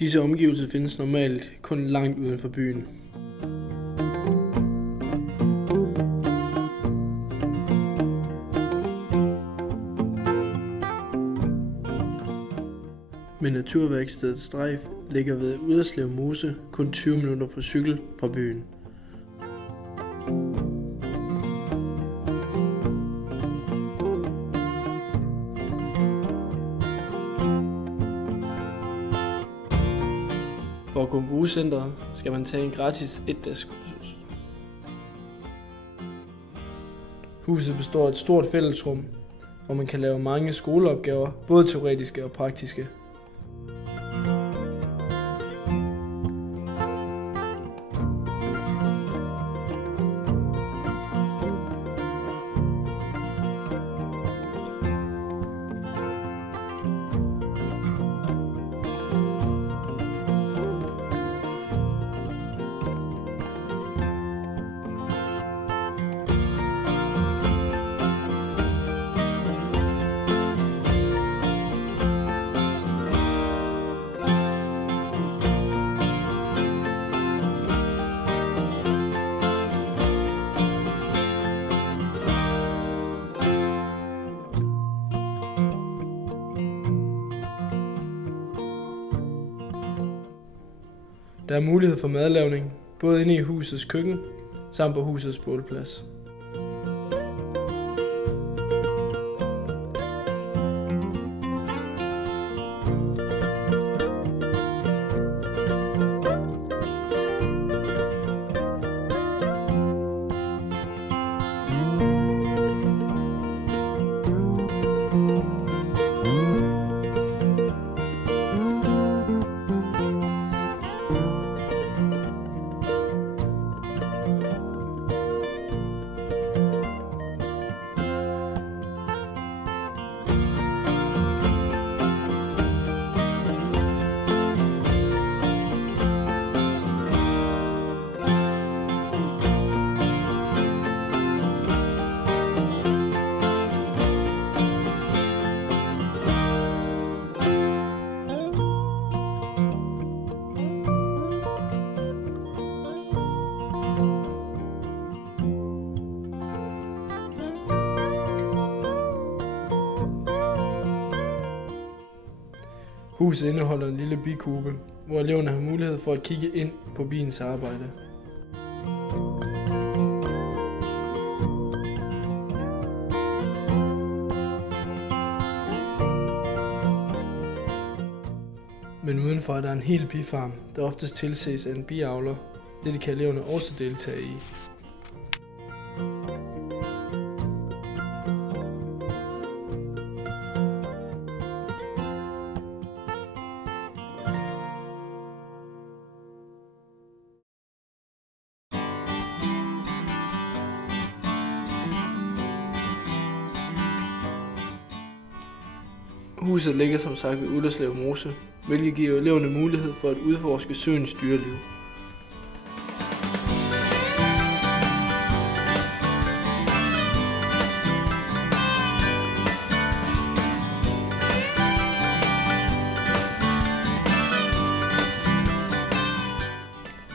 Disse omgivelser findes normalt kun langt uden for byen. Men naturværkstedet Strejf ligger ved Udderslev Mose, kun 20 minutter på cykel fra byen. For at gå på udcenteret skal man tage en gratis etdagskursus. Huset består af et stort fællesrum, hvor man kan lave mange skoleopgaver, både teoretiske og praktiske. Der er mulighed for madlavning, både inde i husets køkken samt på husets bålplads. Huset indeholder en lille bikube, hvor eleverne har mulighed for at kigge ind på biens arbejde. Men udenfor er der en hel bifarm, der oftest tilses af en biavler. Dette kan eleverne også deltage i. Huset ligger som sagt ved Udderslev Mose, hvilket giver eleverne mulighed for at udforske søens dyreliv.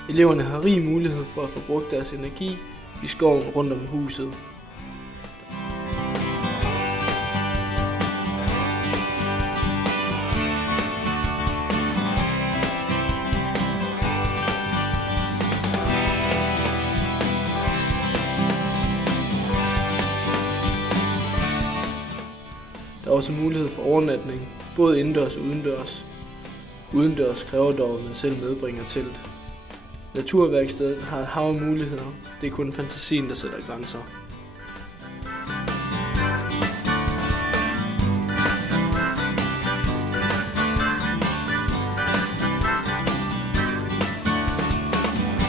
Eleverne har rig mulighed for at få brugt deres energi i skoven rundt om huset. Der er også mulighed for overnatning, både indendørs og udendørs. Udendørs kræver dog, at man selv medbringer telt. Naturværkstedet har et hav af muligheder. Det er kun fantasien, der sætter grænser.